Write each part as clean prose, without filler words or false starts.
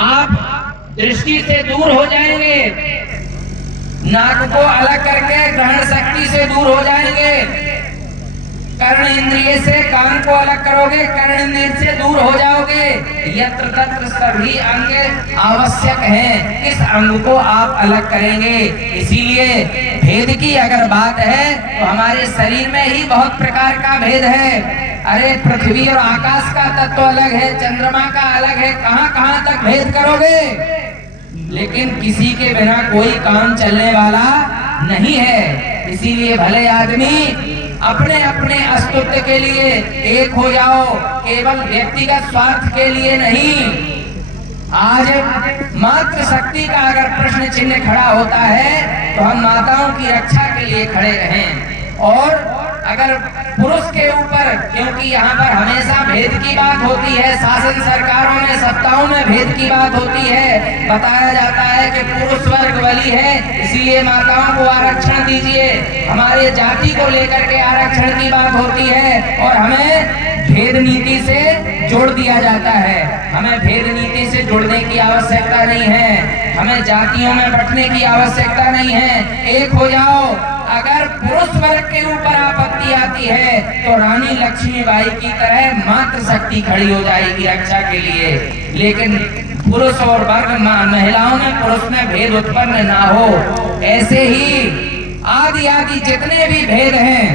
आप दृष्टि से दूर हो जाएंगे, नाक को अलग करके ग्रहण शक्ति से दूर हो जाएंगे, कर्ण इंद्रिय से कान को अलग करोगे, कर्ण इंद्रिय से दूर हो जाओगे। यत्र तत्र सभी अंग आवश्यक हैं, इस अंग को आप अलग करेंगे। इसीलिए भेद की अगर बात है तो हमारे शरीर में ही बहुत प्रकार का भेद है। अरे पृथ्वी और आकाश का तत्व अलग है, चंद्रमा का अलग है, कहां कहां तक भेद करोगे? लेकिन किसी के बिना कोई काम चलने वाला नहीं है। इसीलिए भले आदमी अपने अपने अस्तित्व के लिए एक हो जाओ, केवल व्यक्तिगत स्वार्थ के लिए नहीं। आज मातृ शक्ति का अगर प्रश्न चिन्ह खड़ा होता है तो हम माताओं की रक्षा के लिए खड़े रहें। और अगर पुरुष के ऊपर, क्योंकि यहाँ पर हमेशा भेद की बात होती है, शासन सरकारों में सत्ताओं में भेद की बात होती है, बताया जाता है कि पुरुष वर्ग बली है, इसीलिए माताओं को आरक्षण दीजिए, हमारे जाति को लेकर के आरक्षण की बात होती है और हमें भेद नीति से जोड़ दिया जाता है। हमें भेद नीति से जोड़ने की आवश्यकता नहीं है, हमें जातियों में बंटने की आवश्यकता नहीं है, एक हो जाओ। अगर पुरुष वर्ग के ऊपर आपत्ति आती है तो रानी लक्ष्मीबाई की तरह मातृ शक्ति खड़ी हो जाएगी रक्षा के लिए। लेकिन पुरुष और वर्ग महिलाओं में पुरुष में भेद उत्पन्न ना हो। ऐसे ही आदि आदि जितने भी भेद हैं,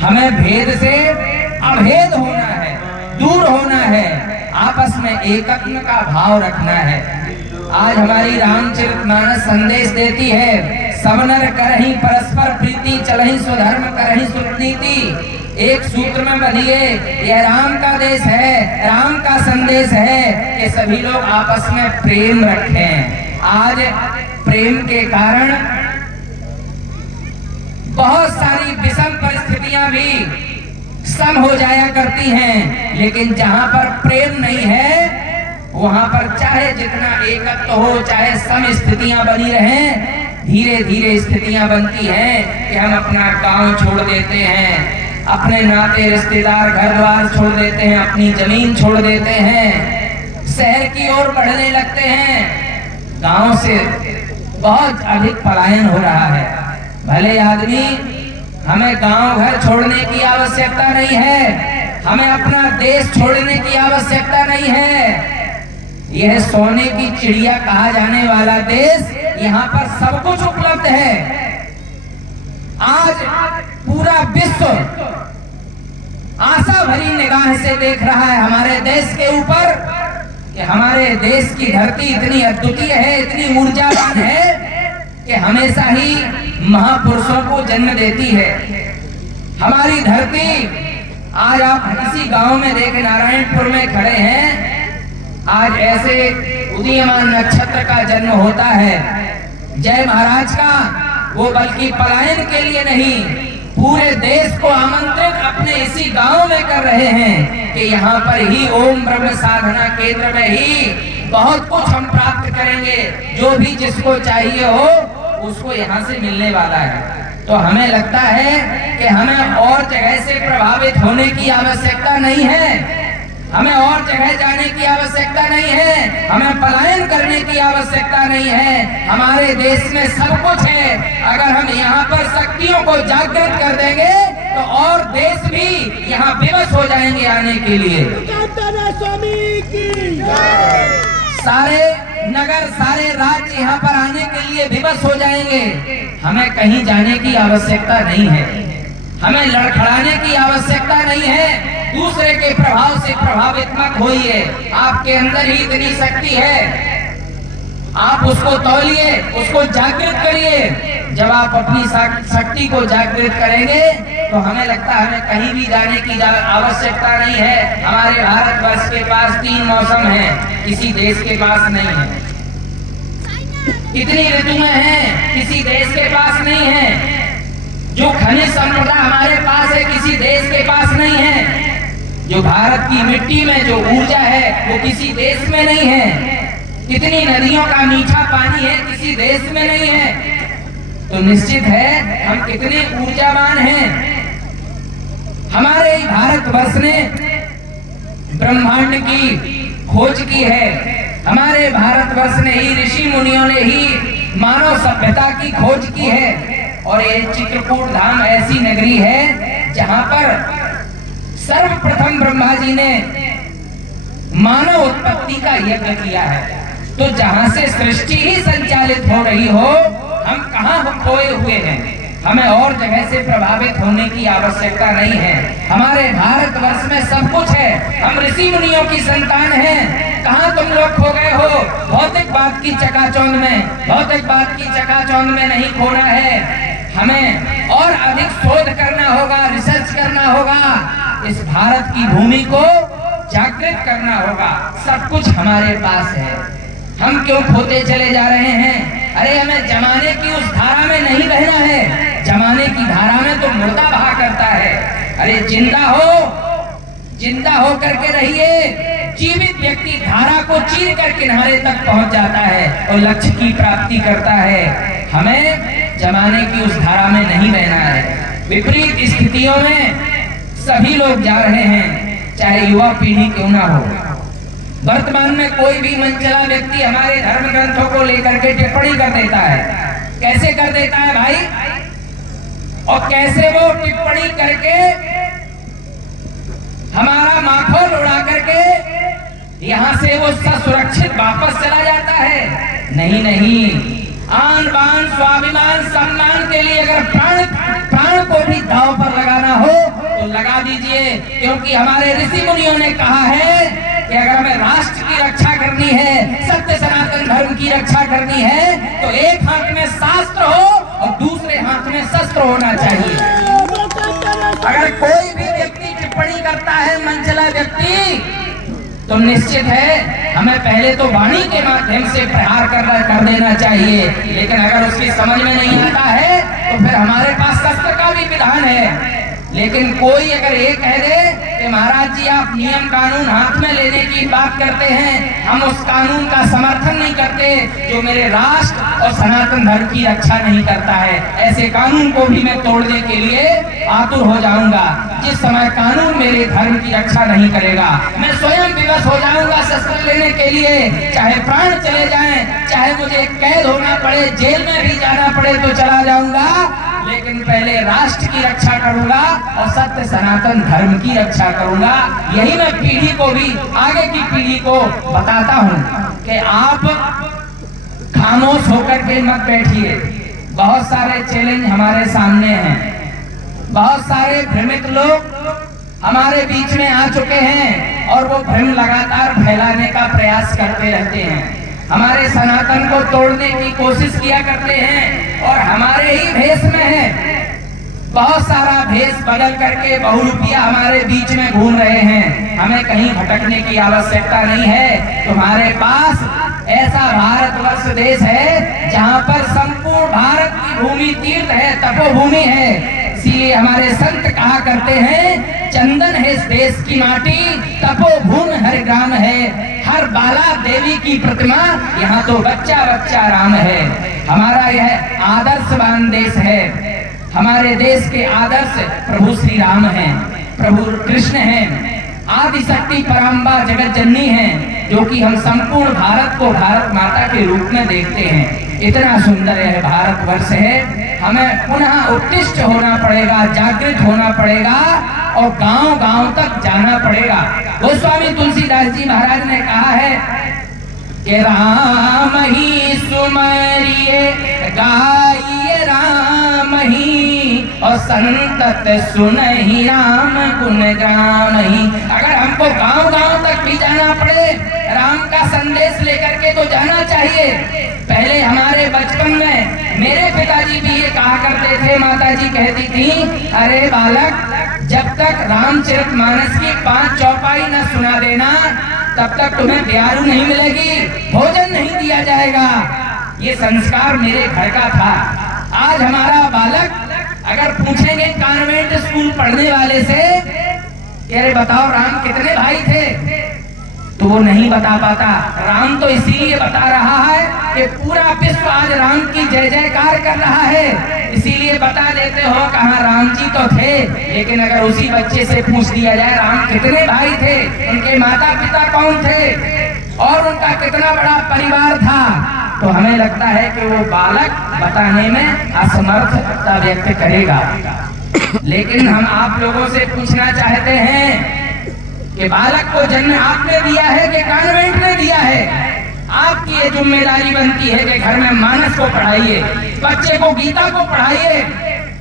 हमें भेद से अभेद होना है, दूर होना है, आपस में एकत्व का भाव रखना है। आज हमारी रामचरितमानस संदेश देती है, सब नर करहि परस्पर प्रीति, चलहि स्वधर्म करहि सुनीति। एक सूत्र में बंधिए, यह राम का देश है, राम का संदेश है कि सभी लोग आपस में प्रेम रखें। आज प्रेम के कारण बहुत सारी विषम परिस्थितियां भी सम हो जाया करती हैं, लेकिन जहां पर प्रेम नहीं है वहां पर चाहे जितना एकत्व हो, चाहे सम स्थितियां बनी रहें, धीरे धीरे स्थितियां बनती हैं कि हम अपना गांव छोड़ देते हैं, अपने नाते रिश्तेदार घर द्वार छोड़ देते हैं, अपनी जमीन छोड़ देते हैं, शहर की ओर बढ़ने लगते हैं। गांव से बहुत अधिक पलायन हो रहा है। भले आदमी, हमें गांव घर छोड़ने की आवश्यकता नहीं है, हमें अपना देश छोड़ने की आवश्यकता नहीं है। यह सोने की चिड़िया कहा जाने वाला देश, यहाँ पर सब कुछ उपलब्ध है। आज पूरा विश्व आशा भरी निगाह से देख रहा है हमारे देश के ऊपर कि हमारे देश की धरती इतनी अद्वितीय है, इतनी ऊर्जावान है कि हमेशा ही महापुरुषों को जन्म देती है। हमारी धरती, आज आप किसी गांव में देखें, नारायणपुर में खड़े हैं, आज ऐसे उदीयमान नक्षत्र का जन्म होता है जय महाराज का, वो बल्कि पलायन के लिए नहीं, पूरे देश को आमंत्रित अपने इसी गांव में कर रहे हैं कि यहाँ पर ही ओम ब्रह्म साधना केंद्र में ही बहुत कुछ हम प्राप्त करेंगे, जो भी जिसको चाहिए हो उसको यहाँ से मिलने वाला है। तो हमें लगता है कि हमें और जगह से प्रभावित होने की आवश्यकता नहीं है, हमें और जगह जाने की आवश्यकता नहीं है, हमें पलायन करने की आवश्यकता नहीं है। हमारे देश में सब कुछ है। अगर हम यहाँ पर शक्तियों को जागृत कर देंगे तो और देश भी यहाँ विवश हो जाएंगे आने के लिए। सारे नगर, सारे राज्य यहाँ पर आने के लिए विवश हो जाएंगे। हमें कहीं जाने की आवश्यकता नहीं है, हमें लड़खड़ाने की आवश्यकता नहीं है, दूसरे के प्रभाव से प्रभावित मत होइए। आपके अंदर ही इतनी शक्ति है, आप उसको तौलिए, उसको जागृत करिए। जब आप अपनी शक्ति को जागृत करेंगे तो हमें लगता है हमें कहीं भी जाने की आवश्यकता नहीं है। हमारे भारतवर्ष के पास 3 मौसम हैं, किसी देश के पास नहीं है। इतनी ऋतुएं हैं, किसी देश के पास नहीं है। जो खनिज संपदा हमारे पास है, किसी देश के पास नहीं है। जो भारत की मिट्टी में जो ऊर्जा है वो किसी देश में नहीं है। कितनी नदियों का मीठा पानी है, किसी देश में नहीं है। तो निश्चित है हम कितने ऊर्जावान हैं। हमारे भारतवर्ष ने ब्रह्मांड की खोज की है, हमारे भारतवर्ष ने ही, ऋषि मुनियों ने ही मानव सभ्यता की खोज की है। और ये चित्रकूट धाम ऐसी नगरी है जहां पर सर्वप्रथम ब्रह्मा जी ने मानव उत्पत्ति का यज्ञ किया है। तो जहां से सृष्टि ही संचालित हो रही हो, हम कहां खोए हुए हैं। हमें और जगह से प्रभावित होने की आवश्यकता नहीं है। हमारे भारतवर्ष में सब कुछ है। हम ऋषि मुनियों की संतान हैं। कहां तुम लोग खो गए हो? भौतिक बात की चकाचौंध में, भौतिक बात की चकाचौंध में नहीं खोना है। हमें और अधिक शोध करना होगा, रिसर्च करना होगा। इस भारत की भूमि को जागृत करना होगा। सब कुछ हमारे पास है। हम क्यों खोते चले जा रहे हैं? अरे हमें जमाने की उस धारा में नहीं बहना है। जमाने की धारा में तो मुर्दा बहा करता है। अरे जिंदा हो करके रहिए। जीवित व्यक्ति धारा को चीर कर किनारे तक पहुंच जाता है और लक्ष्य की प्राप्ति करता है। हमें जमाने की उस धारा में नहीं बहना है। विपरीत स्थितियों में सभी लोग जा रहे हैं, चाहे युवा पीढ़ी क्यों ना हो। वर्तमान में कोई भी मनचला व्यक्ति हमारे धर्म ग्रंथों को लेकर के टिप्पणी कर देता है। कैसे कर देता है भाई? और कैसे वो टिप्पणी करके हमारा माखौल उड़ा करके यहाँ से वो सुरक्षित वापस चला जाता है। नहीं, आन बान स्वाभिमान सम्मान के लिए अगर प्राण को भी दांव पर लगाना हो तो लगा दीजिए, क्योंकि हमारे ऋषि मुनियों ने कहा है कि अगर हमें राष्ट्र की रक्षा करनी है, सत्य सनातन धर्म की रक्षा करनी है, तो एक हाथ में शास्त्र हो और दूसरे हाथ में शस्त्र होना चाहिए। अगर कोई भी व्यक्ति टिप्पणी करता है, मनचला व्यक्ति, तो निश्चित है हमें पहले तो वाणी के माध्यम से प्रहार कर देना चाहिए। लेकिन अगर उसकी समझ में नहीं आता है तो फिर हमारे पास शस्त्र का भी विधान है। लेकिन कोई अगर ये कह दे कि महाराज जी आप नियम कानून हाथ में लेने की बात करते हैं, हम उस कानून का समर्थन नहीं करते जो मेरे राष्ट्र और सनातन धर्म की रक्षा नहीं करता है, ऐसे कानून को भी मैं तोड़ने के लिए आतुर हो जाऊंगा। जिस समय कानून मेरे धर्म की रक्षा नहीं करेगा, मैं स्वयं विवश हो जाऊंगा शस्त्र लेने के लिए। चाहे प्राण चले जाएं, चाहे मुझे कैद होना पड़े, जेल में भी जाना पड़े तो चला जाऊंगा, लेकिन पहले राष्ट्र की रक्षा करूंगा और सत्य सनातन धर्म की रक्षा करूंगा। यही मैं पीढ़ी को भी, आगे की पीढ़ी को बताता हूं कि आप खामोश होकर के मत बैठिए। बहुत सारे चैलेंज हमारे सामने हैं। बहुत सारे भ्रमित लोग हमारे बीच में आ चुके हैं और वो भ्रम लगातार फैलाने का प्रयास करते रहते हैं। हमारे सनातन को तोड़ने की कोशिश किया करते हैं और हमारे ही भेष में है। बहुत सारा भेष बदल करके बहुरूपिया हमारे बीच में घूम रहे हैं। हमें कहीं भटकने की आवश्यकता नहीं है। तुम्हारे पास ऐसा भारतवर्ष देश है जहां पर संपूर्ण भारत की भूमि तीर्थ है, तपोभूमि है। इसीलिए हमारे संत कहा करते हैं, चंदन है इस देश की माटी, तपोभूमि हर ग्राम है। हर बाला देवी की प्रतिमा, यहाँ तो बच्चा बच्चा राम है। हमारा यह आदर्शवान देश है। हमारे देश के आदर्श प्रभु श्री राम हैं, प्रभु कृष्ण हैं, आदि शक्ति पराम्बा जगत जननी हैं, जो कि हम संपूर्ण भारत को भारत माता के रूप में देखते हैं। इतना सुंदर यह भारतवर्ष है। हमें पुनः उत्तिष्ठ होना पड़ेगा, जागृत होना पड़ेगा और गांव गांव तक जाना पड़ेगा। गोस्वामी तुलसीदास जी महाराज ने कहा है कि राम ही सुमरिए गाइए राम ही, और संतत सुनहि राम गुण ग्राम ही। अगर हमको गांव गांव तक भी जाना पड़े, राम का संदेश लेकर के तो जाना चाहिए। पहले हमारे बचपन में मेरे पिताजी भी ये कहा करते थे, माताजी कहती थी, अरे बालक, जब तक रामचरितमानस की 5 चौपाई न सुना देना, तब तक तुम्हें प्यारू नहीं मिलेगी, भोजन नहीं दिया जाएगा। ये संस्कार मेरे घर का था। आज हमारा बालक अगर पूछेंगे कॉन्वेंट स्कूल पढ़ने वाले से, अरे बताओ राम कितने भाई थे, तो वो नहीं बता पाता। राम तो इसीलिए बता रहा है कि पूरा विश्व आज राम की जय जयकार कर रहा है, इसीलिए बता देते हो कहाँ राम जी तो थे। लेकिन अगर उसी बच्चे से पूछ दिया जाए राम कितने भाई थे, उनके माता पिता कौन थे और उनका कितना इतना बड़ा परिवार था, तो हमें लगता है कि वो बालक बताने में असमर्थता व्यक्त करेगा। लेकिन हम आप लोगों से पूछना चाहते हैं कि बालक को जन्म आपने दिया है कि कॉन्वेंट ने दिया है? आपकी ये जिम्मेदारी बनती है कि घर में मानस को पढ़ाइए, बच्चे को गीता को पढ़ाइए,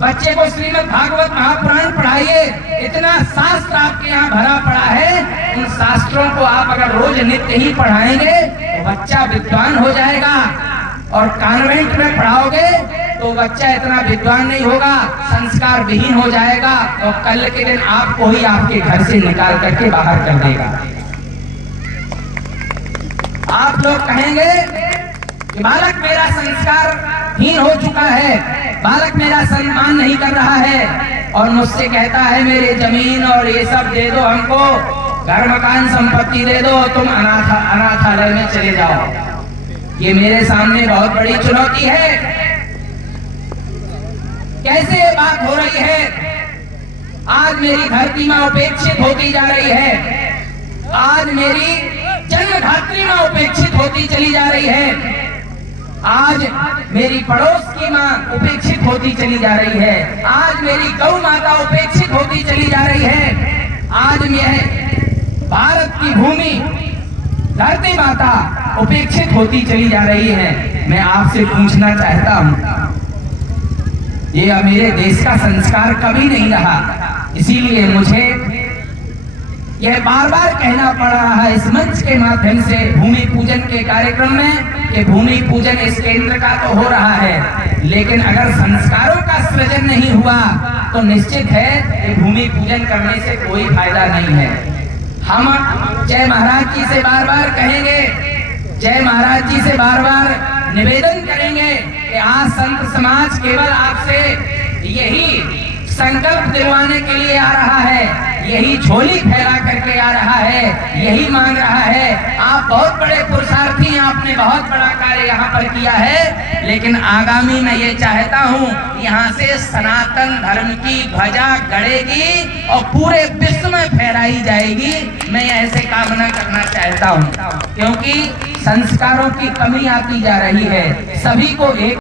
बच्चे को श्रीमद् भागवत महापुराण पढ़ाइए। इतना शास्त्र आपके यहाँ भरा पड़ा है, उन शास्त्रों को आप अगर रोज नित्य ही पढ़ाएंगे तो बच्चा विद्वान हो जाएगा। और कॉन्वेंट में पढ़ाओगे तो बच्चा इतना विद्वान नहीं होगा, संस्कार विहीन हो जाएगा, और कल के दिन आपको ही आपके घर से निकाल करके बाहर कर देगा। आप लोग कहेंगे कि बालक मेरा संस्कारहीन हो चुका है, बालक मेरा सम्मान नहीं कर रहा है, और मुझसे कहता है मेरे जमीन और ये सब दे दो, हमको घर मकान संपत्ति दे दो, तुम अनाथालय में चले जाओ। ये मेरे सामने बहुत बड़ी चुनौती है। कैसे ये बात हो रही है? आज मेरी धरती मां उपेक्षित होती जा रही है, आज मेरी जन्मधात्री मां उपेक्षित होती चली जा रही है, आज मेरी पड़ोस की मां उपेक्षित होती चली जा रही है, आज मेरी गौ माता उपेक्षित होती चली जा रही है, आज यह भारत की भूमि धरती माता उपेक्षित होती चली जा रही है। मैं आपसे पूछना चाहता हूं, ये मेरे देश का संस्कार कभी नहीं रहा, इसीलिए मुझे यह बार बार कहना पड़ रहा है इस मंच के माध्यम से, भूमि पूजन के कार्यक्रम में, कि भूमि पूजन इस केंद्र का तो हो रहा है, लेकिन अगर संस्कारों का सृजन नहीं हुआ तो निश्चित है कि भूमि पूजन करने से कोई फायदा नहीं है। हम जय महाराज जी से बार बार कहेंगे, जय महाराज जी से बार बार निवेदन करेंगे कि आज संत समाज केवल आपसे यही संकल्प दिलवाने के लिए आ रहा है, यही झोली फैला करके आ रहा है, यही मांग रहा है। आप बहुत बड़े पुरुषार्थी, आपने बहुत बड़ा कार्य यहाँ पर किया है, लेकिन आगामी मैं ये चाहता हूँ यहाँ से सनातन धर्म की ध्वजा गड़ेगी और पूरे विश्व में फहराई जाएगी। मैं ऐसे कामना करना चाहता हूँ, क्योंकि संस्कारों की कमी आती जा रही है। सभी को एक